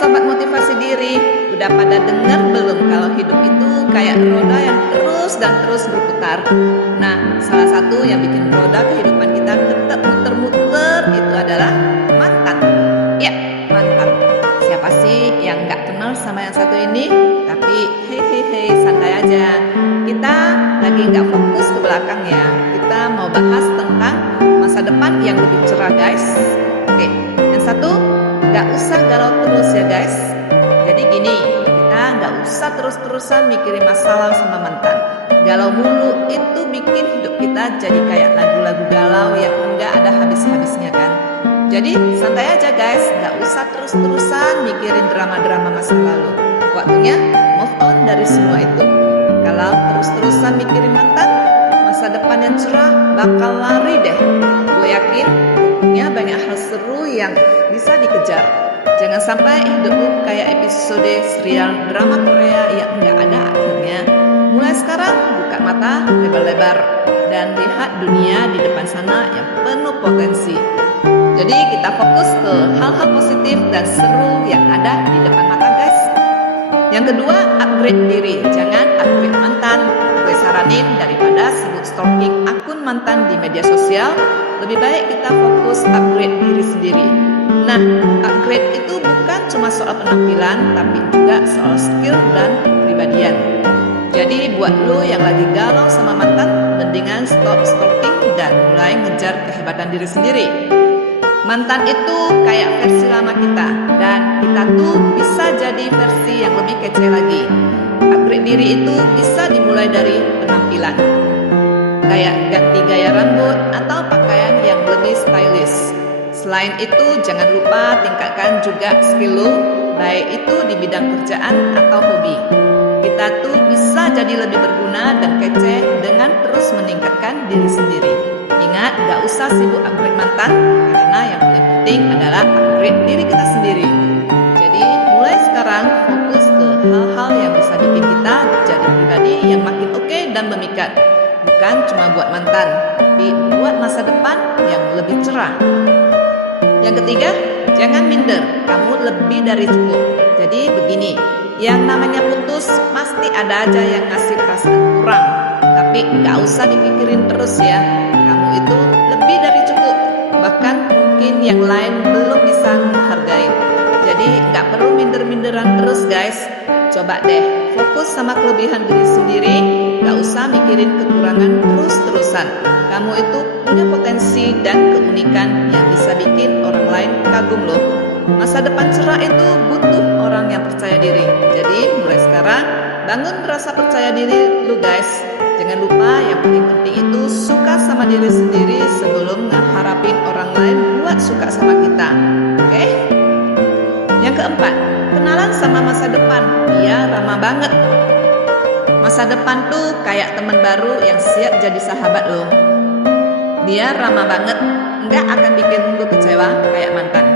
sobat motivasi diri, udah pada dengar belum kalau hidup itu kayak roda yang terus dan terus berputar? Nah, salah satu yang bikin roda kehidupan kita tetap muter-muter itu adalah mantan. Ya, mantan. Siapa sih yang nggak kenal sama yang satu ini? Tapi hehehe, santai aja. Kita lagi nggak fokus ke belakang ya. Kita mau bahas tentang masa depan yang lebih cerah, guys. Oke, yang satu, nggak usah galau terus ya guys. Jadi gini, kita nggak usah terus-terusan mikirin masalah sama mantan. Galau mulu itu bikin hidup kita jadi kayak lagu-lagu galau yang nggak ada habis-habisnya kan. Jadi santai aja guys, nggak usah terus-terusan mikirin drama-drama masa lalu. Waktunya move on dari semua itu. Kalau terus-terusan mikirin mantan, masa depan yang cerah bakal lari deh. Gue yakin punya banyak hal seru yang bisa dikejar. Jangan sampai hidupmu kayak episode serial drama Korea yang nggak ada akhirnya. Mulai sekarang buka mata lebar-lebar dan lihat dunia di depan sana yang penuh potensi. Jadi kita fokus ke hal-hal positif dan seru yang ada di depan mata guys. Yang kedua, upgrade diri, jangan upgrade mantan. Gue saranin daripada sibuk stalking akun mantan di media sosial, lebih baik kita fokus upgrade diri sendiri. Nah, upgrade itu bukan cuma soal penampilan, tapi juga soal skill dan kepribadian. Jadi buat lo yang lagi galau sama mantan, mendingan stop stalking dan mulai ngejar kehebatan diri sendiri. Mantan itu kayak versi lama kita, dan kita tuh bisa jadi versi yang lebih kece lagi. Upgrade diri itu bisa dimulai dari penampilan, kayak ganti gaya rambut atau pakaian yang lebih stylish. Selain itu, jangan lupa tingkatkan juga skill lo, baik itu di bidang kerjaan atau hobi. Kita tuh bisa jadi lebih berguna dan kece dengan terus meningkatkan diri sendiri. Ingat, gak usah sibuk upgrade mantan, karena yang paling penting adalah upgrade diri kita sendiri. Jadi, mulai sekarang fokus ke hal-hal yang bisa bikin kita jadi pribadi yang makin oke dan memikat. Bukan cuma buat mantan, tapi buat masa depan yang lebih cerah. Yang ketiga, jangan minder, kamu lebih dari cukup. Jadi begini, yang namanya putus pasti ada aja yang ngasih perasaan kurang. Tapi gak usah dipikirin terus ya, kamu itu lebih dari cukup. Bahkan mungkin yang lain belum bisa menghargai. Jadi gak perlu minder-minderan terus guys. Coba deh, fokus sama kelebihan diri sendiri. Gak usah mikirin kekurangan terus-terusan. Kamu itu punya potensi dan keunikan yang bisa bikin orang lain kagum loh. Masa depan cerah itu butuh orang yang percaya diri. Jadi mulai sekarang bangun rasa percaya diri lu guys. Jangan lupa yang paling penting itu suka sama diri sendiri sebelum ngeharapin orang lain buat suka sama kita. Oke? Yang keempat, kenalan sama masa depan. Dia ramah banget. Masa depan tuh kayak teman baru yang siap jadi sahabat lo. Dia ramah banget, nggak akan bikin lo kecewa kayak mantan.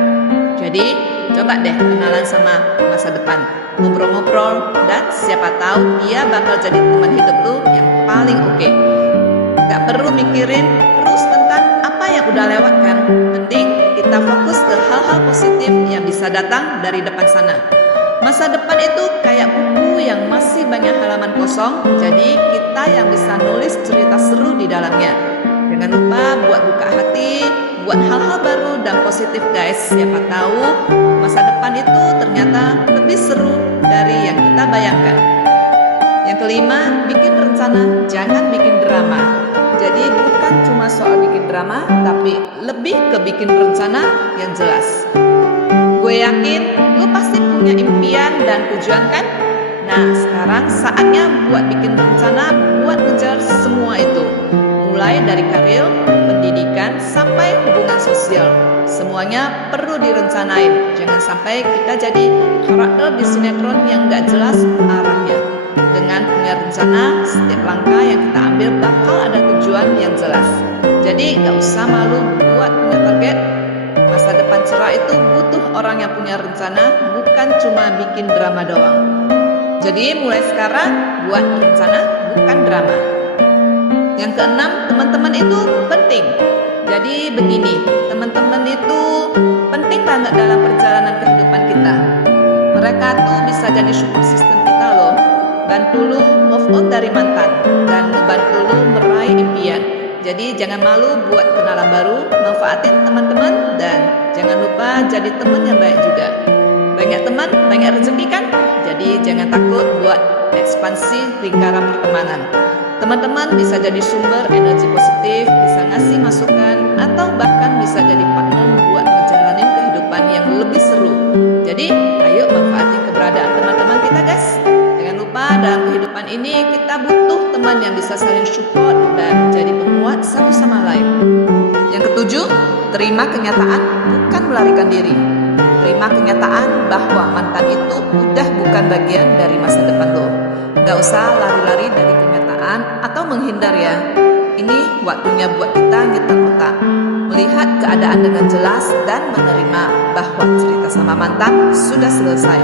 Jadi coba deh kenalan sama masa depan, ngobrol-ngobrol, dan siapa tahu dia bakal jadi teman hidup lo yang paling oke. Gak perlu mikirin terus tentang apa yang udah lewat kan. Penting kita fokus ke hal-hal positif yang bisa datang dari depan sana. Masa depan itu kayak buku yang masih banyak halaman kosong, jadi kita yang bisa nulis cerita seru di dalamnya. Jangan lupa buat buka hati, buat hal-hal baru dan positif guys. Siapa tahu masa depan itu ternyata lebih seru dari yang kita bayangkan. Yang kelima, bikin rencana, jangan bikin drama. Jadi bukan cuma soal bikin drama, tapi lebih ke bikin rencana yang jelas. Gue yakin lo pasti punya impian dan tujuan kan? Nah, sekarang saatnya buat bikin rencana buat ngejar semua itu. Mulai dari karir, pendidikan, sampai hubungan sosial. Semuanya perlu direncanain. Jangan sampai kita jadi karakter di sinetron yang gak jelas arahnya. Dengan punya rencana, setiap langkah yang kita ambil bakal ada tujuan yang jelas. Jadi gak usah malu buat punya target. Masa depan cerah itu butuh orang yang punya rencana, bukan cuma bikin drama doang. Jadi mulai sekarang buat rencana, bukan drama. Yang keenam, teman-teman itu penting. Jadi begini, teman-teman itu penting banget dalam perjalanan kehidupan kita. Mereka tuh bisa jadi support system kita loh. Bantu lu move on dari mantan dan membantu lu meraih impian. Jadi jangan malu buat kenalan baru, manfaatin teman-teman, dan jangan lupa jadi teman yang baik juga. Banyak teman, banyak rezeki kan? Jadi jangan takut buat ekspansi lingkaran pertemanan. Teman-teman bisa jadi sumber energi positif, bisa ngasih masukan, atau bahkan bisa jadi partner buat ngejalanin kehidupan yang lebih seru. Jadi ayo manfaatin keberadaan teman-teman kita guys. Jangan lupa dalam kehidupan ini kita butuh teman yang bisa saling support dan jadi penguat satu sama lain. Yang ketujuh, terima kenyataan, bukan melarikan diri. Terima kenyataan bahwa mantan itu udah bukan bagian dari masa depan lo. Gak usah lari-lari dari kenyataan atau menghindar ya. Ini waktunya buat kita nyetel otak, melihat keadaan dengan jelas dan menerima bahwa cerita sama mantan sudah selesai.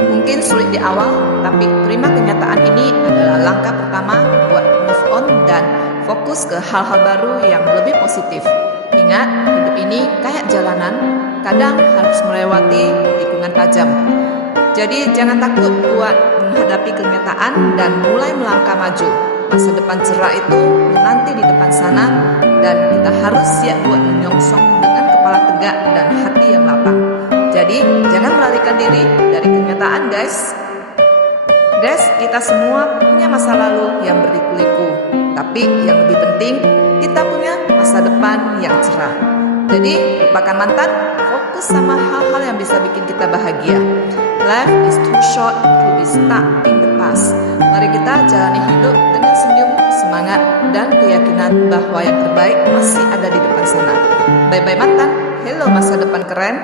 Mungkin sulit di awal, tapi terima kenyataan ini adalah langkah pertama buat move on dan fokus ke hal-hal baru yang lebih positif. Ingat, hidup ini kayak jalanan, kadang harus melewati tikungan tajam. Jadi jangan takut buat menghadapi kenyataan dan mulai melangkah maju. Masa depan cerah itu menanti di depan sana, dan kita harus siap buat menyongsong dengan kepala tegak dan hati yang lapang. Jadi jangan melarikan diri dari kenyataan guys. Guys, kita semua punya masa lalu yang berliku-liku, tapi yang lebih penting kita punya masa depan yang cerah. Jadi lupakan mantan, fokus sama hal-hal yang bisa bikin kita bahagia. Life is too short to be stuck in the past. Mari kita jalani hidup dengan senyum, semangat, dan keyakinan bahwa yang terbaik masih ada di depan sana. Bye-bye mantan, hello masa depan keren.